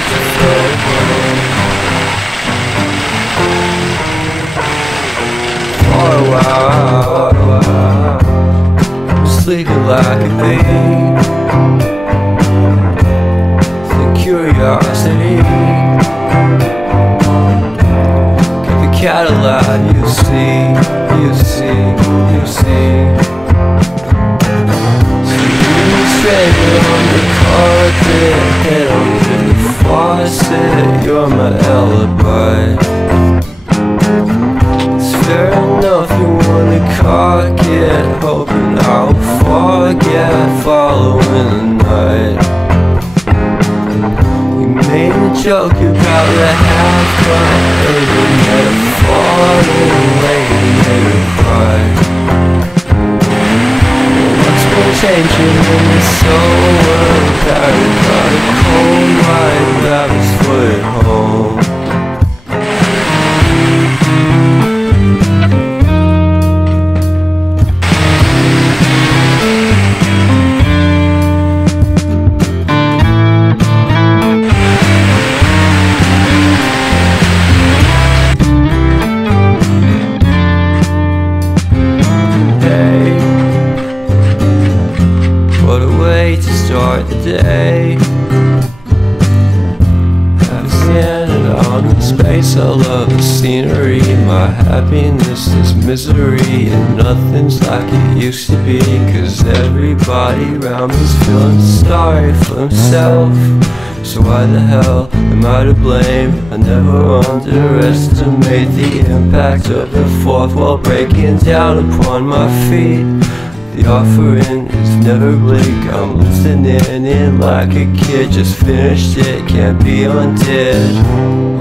have to throw home. For a while, I'm sleeping like a bee. The curiosity kept the cat alive, you see, you see, you see. Straight on the carpet, head onto the faucet, you're my alibi. It's fair enough you wanna cock it, hoping I'll forget following the night. You made a joke about the half-cut, baby, metaphor, and lady made her cry. Changing in the soul apparent, got a cold white rabbit's foot home. What a way to start the day. I've standing on in space, I love the scenery. My happiness is misery, and nothing's like it used to be. Cause everybody around me's feeling sorry for himself. So why the hell am I to blame? I never underestimate the impact of the fourth wall breaking down upon my feet. The offering is never bleak, I'm listening in like a kid. Just finished it, can't be undid.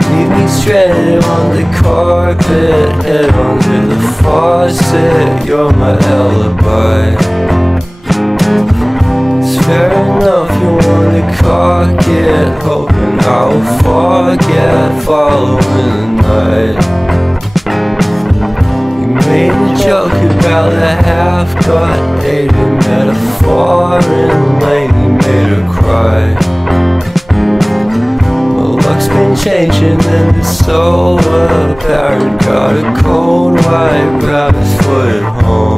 Leave me stranded on the carpet, head under the faucet, you're my alibi. It's fair enough you wanna cock it, hoping I'll forget following the night. Made a joke about the half-cut, ate a metaphor, and lady made her cry. My luck's been changing and it's so apparent, got a cold white rabbit's foot home.